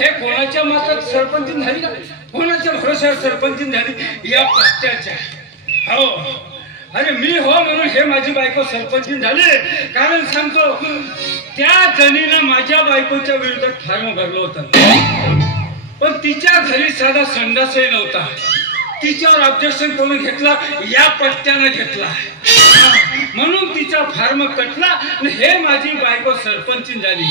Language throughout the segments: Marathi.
हे कोणाच्या मात्र सरपंच झाली का? कोणाच्या भरोश्यावर सरपंच झाली? या पट्ट्याच्या. हो अरे मी हो म्हणून हे माझी बायको सरपंच झाली. कारण सांगतो त्या जणीनं माझ्या बायकोच्या विरोधात फार्म भरलं होतं, पण तिच्या घरी साधा संडासही नव्हता. तिच्यावर ऑब्जेक्शन कोणी घेतला? या पट्ट्यानं घेतला. म्हणून तिचा फार्म कटला आणि हे माझी बायको सरपंच झाली.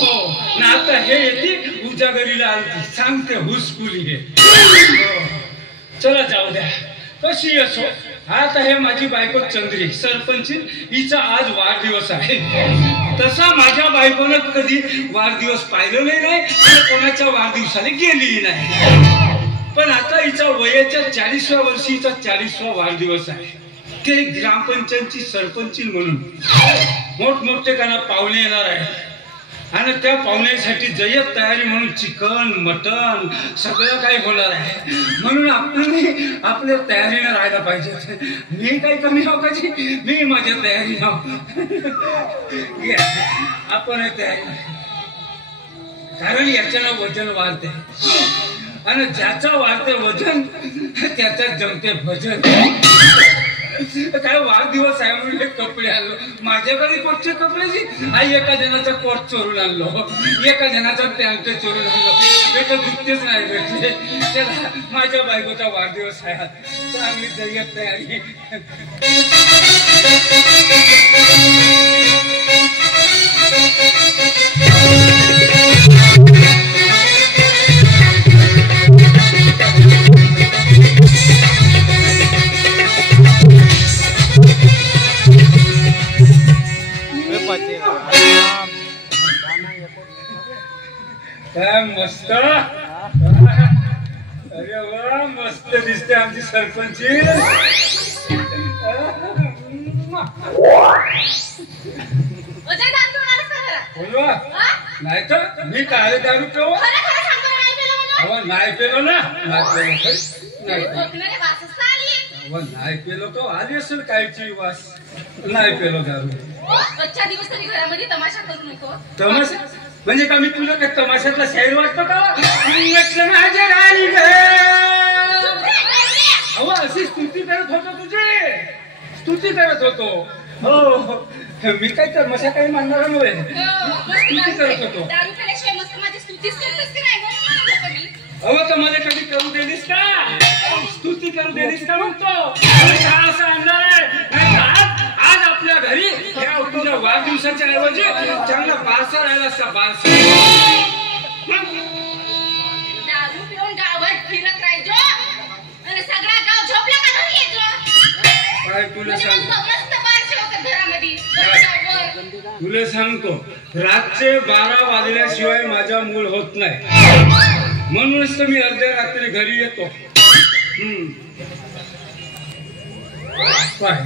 हो ना आता हे येते उजागरीला आलती, सांगते हुसकुली हे. चला जाऊ द्या, कशी असो. आता हे माझी बायको चंद्री सरपंच, हिचा आज वाढदिवस आहे. तसा माझ्या बायकोनं कधी वाढदिवस पाहिलं नाही आणि कोणाच्या वाढदिवसाला गेली नाही. पण आता हिचा वयाच्या 40व्या वर्षीचा 40वा वाढदिवस आहे. ते ग्रामपंचायतची सरपंच म्हणून मोठमोठे काना पाहुणे येणार आहेत आणि त्या पाहुण्यासाठी जय्यत तयारी म्हणून चिकन मटन सगळं काही होणार आहे. म्हणून आपण आपल्या तयारीने राहायला पाहिजे. मी काही कमी नव्हती, मी माझ्या तयारी आपण तयारी. कारण याच्यानं वजन वाढते आणि ज्याचं वाढते वजन त्याचं जमते भजन. काय वाढदिवस आहे म्हणून हे कपडे आणलो. माझ्याकडे कोटचे कपड्याची आई एका जणाचा कोट चोरून आणलो, एका जणाचा पॅन्ट चोरून आणलो. भेटत दुखतेच नाही भेटले. त्याला माझ्या बायकोचा वाढदिवस आहे, चांगली जय्यत तयारी. काय मस्त, अरे वा मस्त दिसते आमची सरपंच. नाही तर मी काय दारू पिऊ? नाही पेलो ना, नाही पेलो तो आली असेल कायची वास. नाही पेलो दारू. तमाशा म्हणजे का मी तुला काय तमाशातला शाहीर वाटतो का? माझ्या राणी अहो अशी स्तुती करत होतो, तुझी स्तुती करत होतो. हो मी काही तमाशा काही म्हणणार नव्हे, स्तुती करत होतो. अहो तर मला कधी करू देलीस का? स्तुती करू देलीस का म्हणतो. असं आणणार आहे आज आपल्या घरी तुझ्या वाढदिवसाच्या ऐवजी चांगला बारसा राहिला असता. बारसा दारू पिऊन गावात फिरत राहायचो आणि सगळा गाव झोपला का घरी यायचो. काय तुला सांगतो, मस्त बारसे होते घरामध्ये. तुला सांगतो रातचे 12 वाजल्याशिवाय माझा मूळ होत नाही. म्हणूनच तर मी अर्ध्या रात्री घरी येतो. काय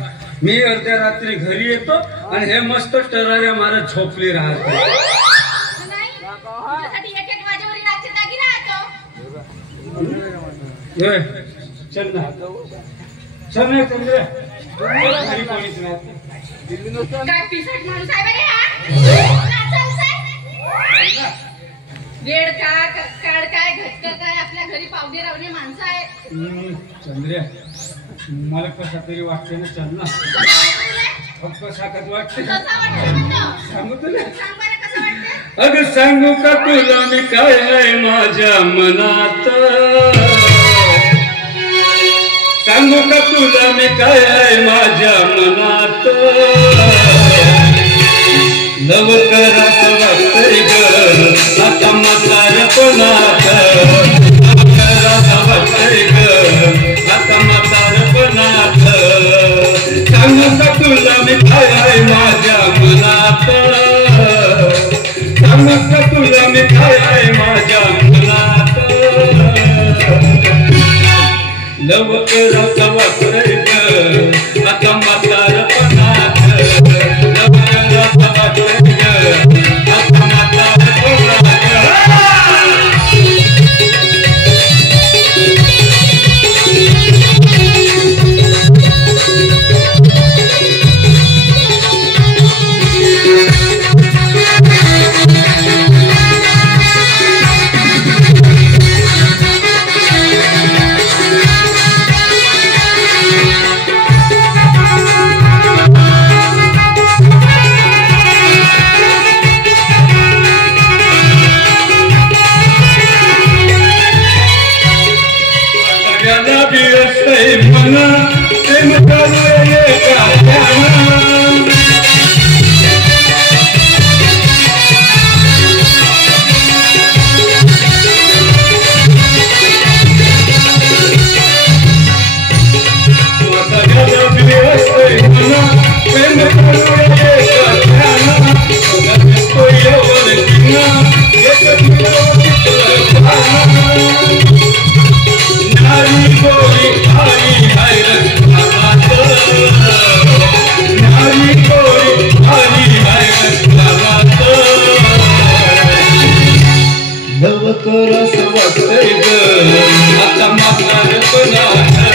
मी अर्ध्या रात्री घरी येतो आणि हे मस्त टराऱ्या मारत झोपली राहते. चल ना चल ना चंद्र, कोणीच नाही. वेळ काय कक्कड काय घट्ट काय आपल्या घरी पावडे रावणे माणसं आहे. चंद्रिया मला कसा तरी वाटते ना. चल ना कसा वाटते सांगू तुला. अगं सांगू का तुला मी काय आहे माझ्या मनात. सांगू का तुला मी काय आहे माझ्या मनात. नवकराचं वाटतंय ग आता म्हातारपणात. नवकराचं वाटतंय ग आता म्हातारपणात. सांगू का तुला मी काय आहे माझ्या मनात. सांगू का तुला मी काय आहे माझ्या मनात. नवकराचं वाटतंय ग आता म्हातारपणात. नवकराचं वाटतंय ग आता म्हातारपणात. लवकर असं वाटतंय ग आता म्हातारपणा